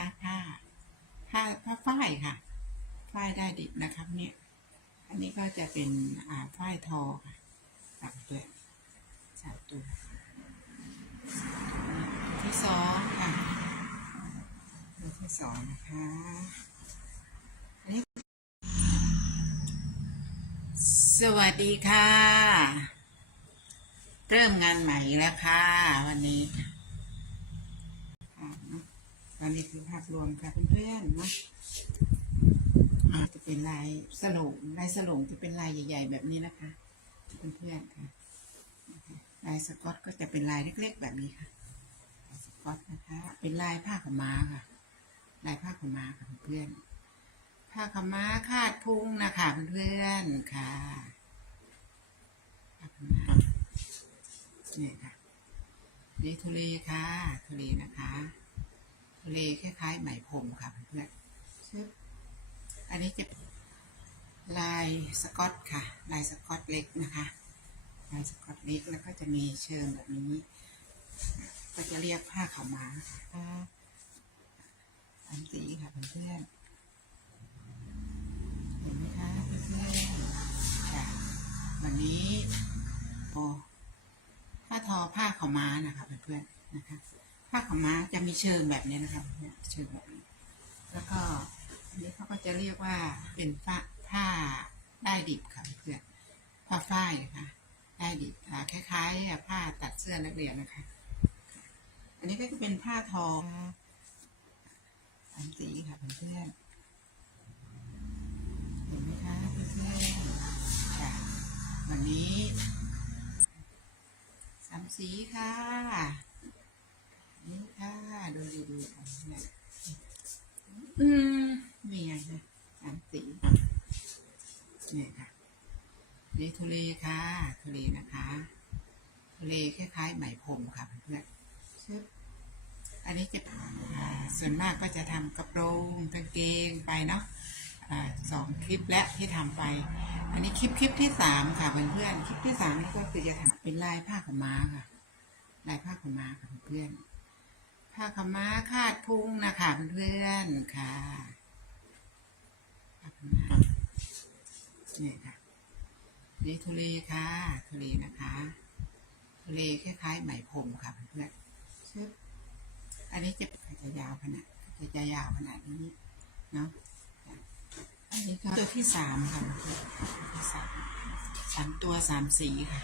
นะคะผ้าผ้าผ้าฝ้ายค่ะฝ้ายได้ดิบนะครับเนี่ย อันนี้ก็จะเป็นอ่าฝ้ายทอค่ะสามตัวสามตัวตัวที่สองค่ะตัวที่สองนะคะอันนี้สวัสดีค่ะ เริ่มงานใหม่แล้วค่ะ วันนี้ วันนี้คือภาพรวมค่ะเพื่อนๆนะอาจะเป็นลายสลงลายสลงจะเป็นลายใหญ่ ๆ แบบนี้นะคะเพื่อนๆค่ะลายสกอตก็จะเป็นลายเล็กๆแบบนี้ค่ะสกอตนะคะ เป็นลายผ้าขม้าค่ะ ลายผ้าขม้าค่ะเพื่อนๆผ้าขม้าคาดพุงนะคะเพื่อนๆค่ะผ้าขม้านี่ค่ะนี่ทุเรค่ะทุเรนะคะ เรคล้ายๆไหมพรมค่ะเพื่อันนี้จะลายสกอตค่ะ ลายสกอตเล็กนะคะลายสกอตเล็กแล้วก็จะมีเชิงแบบนี้ ก็จะเรียกผ้าขาวม้าค่ะอันสีค่ะเพื่อนๆเห็นไหมคะเพื่อนๆค่ะวันนี้โอ้ผ้าทอผ้าขาวม้านะคะเพื่อนๆนะคะ ผ้าขาวม้าจะมีเชิงแบบนี้นะคะเนี่ยเชิงแบบนี้แล้วก็อันนี้เขาก็จะเรียกว่าเป็นผ้าผ้าได้ดิบค่ะเพื่อนผ้าฝ้ายนะคะได้ดิบคล้ายๆผ้าตัดเสื้อนักเรียนนะคะ อันนี้ก็จะเป็นผ้าทออันสีค่ะเพื่อนเห็นไหมคะเพื่อนๆค่ะวันนี้สามสีค่ะ นี่ค่ะดูดูดูๆๆเนี่ยอืมนี่ไงนะสามสีเนี่ยค่ะนี่ทุเรค่ะทุเรนะคะทุเรคล้ายๆไหมพรมค่ะเพื่อนชึบอันนี้จะส่วนมากก็จะทำกระโปรงกางเกงไปเนาะอ่าสองคลิปและที่ทำไป อันนี้คลิปคลิปที่สามค่ะเพื่อนๆคลิปที่สามนี่ก็คือจะทำเป็นลายผ้าขม้าค่ะ ลายผ้าขม้าค่ะเพื่อนๆ ผ้าขม้าคาดพุงนะคะเพื่อนๆค่ะผ้าขม้านี่ค่ะนี่ทุเรค่ะทุเรนะคะทุเรคล้ายๆไหมพรมค่ะเพื่อนชึบอันนี้จะจะยาวขนาดจะยาวขนาดนี้เนาะอันนี้ก็ตัวที่สามค่ะตัวที่สามสามตัวสามสีค่ะ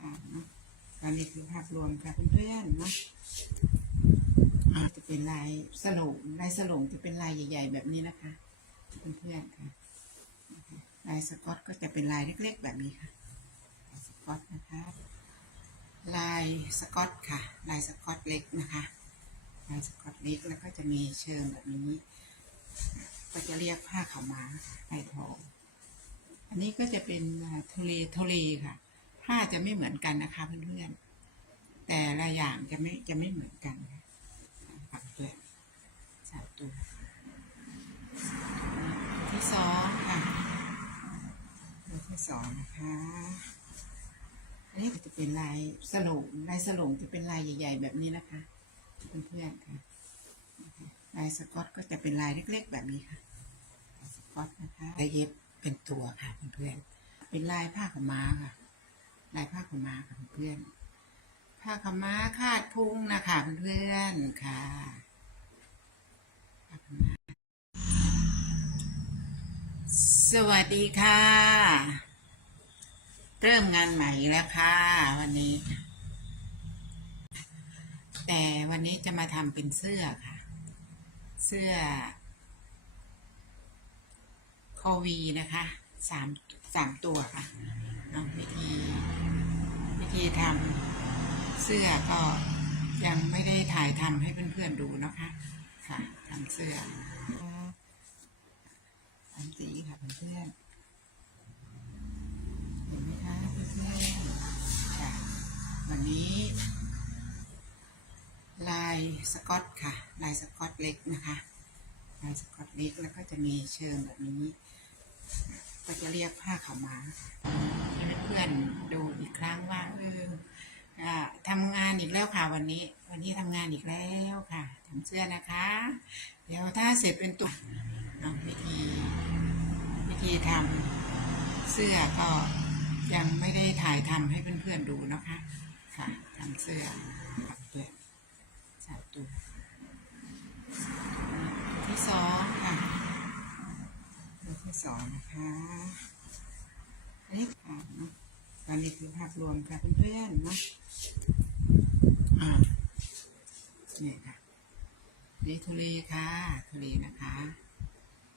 อ่าเนาะอันนี้คือภาพรวมค่ะเพื่อนๆเนาะ อาจะเป็นลายสลงลายสลงจะเป็นลายใหญ่ ๆ แบบนี้นะคะเพื่อนๆค่ะลายสกอตก็จะเป็นลายเล็ก ๆ แบบนี้ค่ะสกอตนะคะลายสกอตค่ะ ลายสกอตเล็กนะคะลายสกอตเล็กแล้วก็จะมีเชิงแบบนี้ ก็จะเรียกผ้าขาวม้าลายทองอันนี้ก็จะเป็นทะเลทะเลค่ะผ้าจะไม่เหมือนกันนะคะเพื่อนๆแต่ละอย่างจะไม่จะไม่เหมือนกันค่ะามตัวที่สองค่ะตัวที่สองนะคะอันนี้จะเป็นลายสลงลายสลงจะเป็นลายใหญ่ ๆ แบบนี้นะคะเพื่อนๆค่ะลายสกอตก็จะเป็นลายเล็ก ๆ แบบนี้ค่ะสกอตนะคะลายเย็บเป็นตัวค่ะเพื่อนๆเป็นลายผ้าขม้าค่ะ ลายผ้าขม้าค่ะเพื่อนๆผ้าขม้าคาดพุงนะคะเพื่อนๆค่ะ สวัสดีค่ะ เริ่มงานใหม่แล้วค่ะ วันนี้ แต่วันนี้จะมาทำเป็นเสื้อค่ะ เสื้อโควีนะคะสามสามตัวค่ะเนาะวิธีวิธีทำเสื้อก็ยังไม่ได้ถ่ายทำให้เพื่อนๆดูนะคะ ค่ะทำเสื้อทำสีค่ะเพื่อนเห็นไหมคะเพื่อนๆค่ะวันนี้ ลายสกอตค่ะ ลายสกอตเล็กนะคะลายสกอตเล็กแล้วก็จะมีเชิงแบบนี้ ก็จะเรียกผ้าขาวม้าให้เพื่อนๆดูอีกครั้งว่าเออ อ่าทำงานอีกแล้วค่ะวันนี้ วันนี้ทำงานอีกแล้วค่ะทำเสื้อนะคะ เดี๋ยวถ้าเสร็จเป็นตัววิธีวิธีทำเสื้อก็ยังไม่ได้ถ่ายทำให้เพื่อนๆดูนะคะค่ะทำเสื้อกับเพื่อนสามตัวที่สองค่ะตัวที่สองนะคะอันนี้ค่ะ อะตอนนี้คือภาพรวมค่ะเพื่อนๆนะอ่านี่ค่ะนี่ทะเลค่ะทะเลนะคะ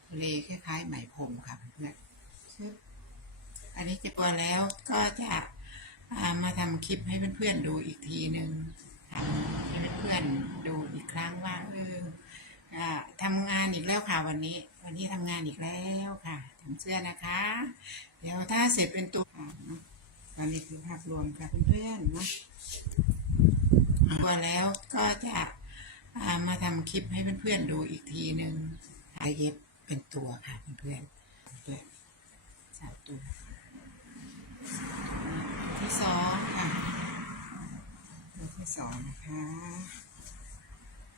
ทะเลคล้ายๆไหมพรมค่ะเพื่อนๆอันนี้จะตัวแล้วก็จะามาทำคลิปให้เพื่อนๆดูอีกทีหนึ่งให้เพื่อนๆดูอีกครั้งว่าเอออทำงานอีกแล้วค่ะวันนี้ วันนี้ทำงานอีกแล้วค่ะทำเสื้อนะคะ เดี๋ยวถ้าเสร็จเป็นตัว อ่าเนอะตอนนี้คือภาพรวมค่ะเพื่อนๆเนาะตัวแล้วก็จะามาทำคลิปให้เพื่อนๆดูอีกทีหนึ่งหาเย็บเป็นตัวค่ะเพื่อนๆเพื่อนสามตัวตัวที่สองค่ะตัวที่สองนะคะ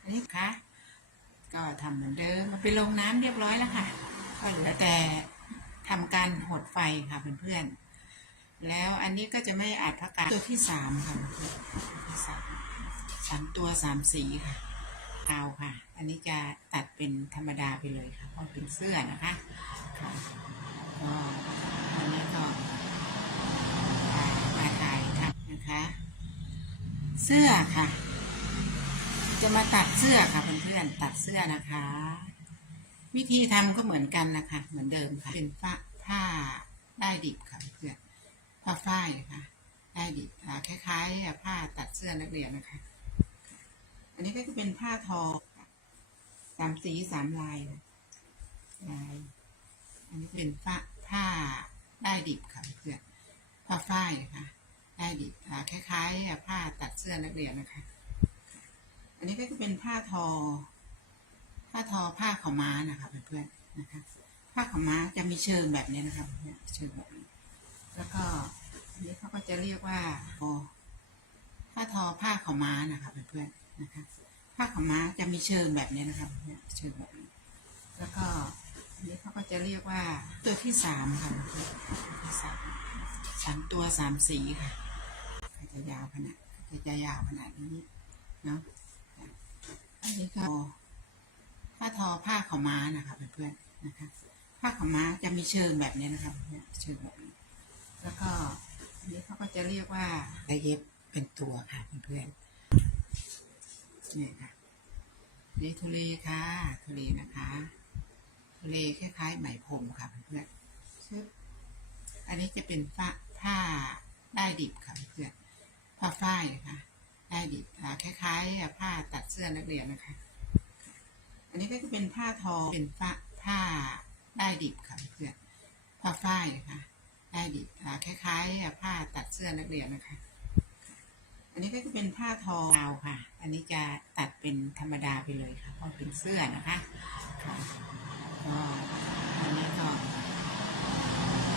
อันนี้ค่ะก็ทำเหมือนเดิมมาไปลงน้ำเรียบร้อยแล้วค่ะ ก็เหลือแต่ทำการหดไฟค่ะเพื่อนๆ แล้วอันนี้ก็จะไม่อาจพักการตัวที่สามค่ะสามสามตัวสามสีค่ะกาวค่ะ อันนี้จะตัดเป็นธรรมดาไปเลยค่ะ เพราะเป็นเสื้อนะคะค่ะก็วันนี้ก็อ่ามาถ่ายทำนะคะ เสื้อค่ะ จะมาตัดเสื้อค่ะเพื่อนๆตัดเสื้อนะคะ วิธีทำก็เหมือนกันนะคะ เหมือนเดิมค่ะ เป็นผ้าผ้าได้ดิบค่ะเพื่อน ผ้าฝ้ายค่ะได้ดิบคล้ายๆผ้าตัดเสื้อนักเรียนนะคะ อันนี้ก็จะเป็นผ้าทอสามสีสามลายลาย อันนี้เป็นผ้าผ้าได้ดิบค่ะเพื่อนผ้าฝ้ายค่ะได้ดิบคล้ายๆผ้าตัดเสื้อนักเรียนนะคะ อันนี้ก็จะเป็นผ้าทอ ผ้าทอผ้าขาวม้านะคะเพื่อนๆนะคะผ้าขาวม้าจะมีเชิงแบบนี้นะครับเชิงแบบนี้แล้วก็ นนี้เขาก็จะเรียกว่าทอผ้าทอผ้าขาวม้านะคะเพื่อนๆนะคะ ผ้าขาวม้าจะมีเชิงแบบนี้นะครับเนี่ยเชิงแบบนี้แล้วก็อันนี้เขาก็จะเรียกว่าตัวที่สามค่ะตัวที่สามสามตัวสามสีค่ะจะยาวขนาดจะยาวขนาดนี้เนาะอันนี้ก็ผ้าทอผ้าขาวม้านะคะเพื่อนๆนะคะผ้าขาวม้าจะมีเชิงแบบนี้นะครับเชิงแบบนี้แล้วก็ จะเรียกว่าระเย็บเป็นตัวค่ะเพื่อนๆนี่ค่ะนี่ทะเลค่ะทะเลนะคะทะเลคล้ายๆไหมพรมค่ะเพื่อนๆชึบอันนี้จะเป็นผ้าผ้าได้ดิบค่ะเพื่อนผ้าฝ้ายค่ะได้ดิบอ่าคล้ายๆผ้าตัดเสื้อนักเรียนนะคะ อันนี้ก็จะเป็นผ้าทอเป็นผ้าผ้าได้ดิบค่ะเพื่อนผ้าฝ้ายค่ะ ได้ดิคล้ายๆผ้าตัดเสื้อนักเรียนนะคะ อันนี้ก็จะเป็นผ้าทอยาวค่ะ อันนี้จะตัดเป็นธรรมดาไปเลยค่ะ เพราะเป็นเสื้อนะคะค่ะก็อันนี้ก็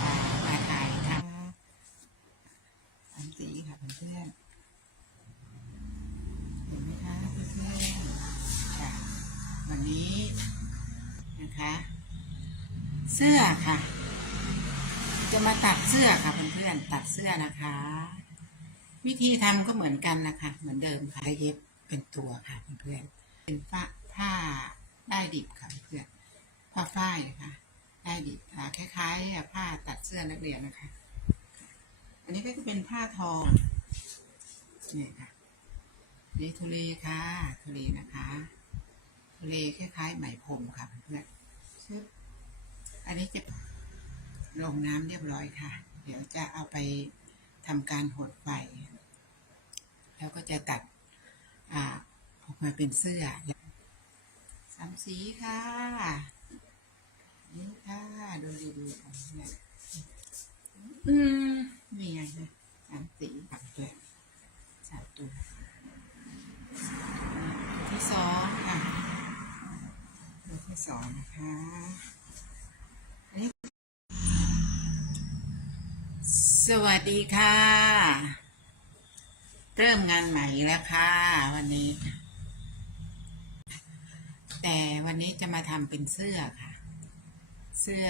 อ่ามาถ่ายทำสามสีค่ะเพื่อนเห็นไหมคะเพื่อนๆค่ะวันนี้นะคะ เสื้อค่ะ จะมาตัดเสื้อค่ะเพื่อนๆตัดเสื้อนะคะ วิธีทำก็เหมือนกันนะคะ เหมือนเดิมค่ะเย็บเป็นตัวค่ะเพื่อนๆเป็นผ้าผ้าได้ดิบค่ะเพื่อนผ้าฝ้ายค่ะ ได้ดิบอ่าคล้ายๆผ้าตัดเสื้อนักเรียนนะคะ อันนี้ก็จะเป็นผ้าทองนี่ค่ะนี่ทะเลค่ะทะเลนะคะทะเลคล้ายๆไหมพรมค่ะเพื่อนๆอันนี้จะ ลงน้ำเรียบร้อยค่ะ เดี๋ยวจะเอาไปทำการหดไฟแล้วก็จะตัดอาออกมาเป็นเสื้อสามสีค่ะนี่ค่ะดูดูดูเนี่ยอืมนี่ไงนะสามสีกับด้วสามตัวตัวที่สองค่ะตัวที่สองนะคะอันนี้ สวัสดีค่ะ เริ่มงานใหม่แล้วค่ะ วันนี้ แต่วันนี้จะมาทำเป็นเสื้อค่ะ เสื้อ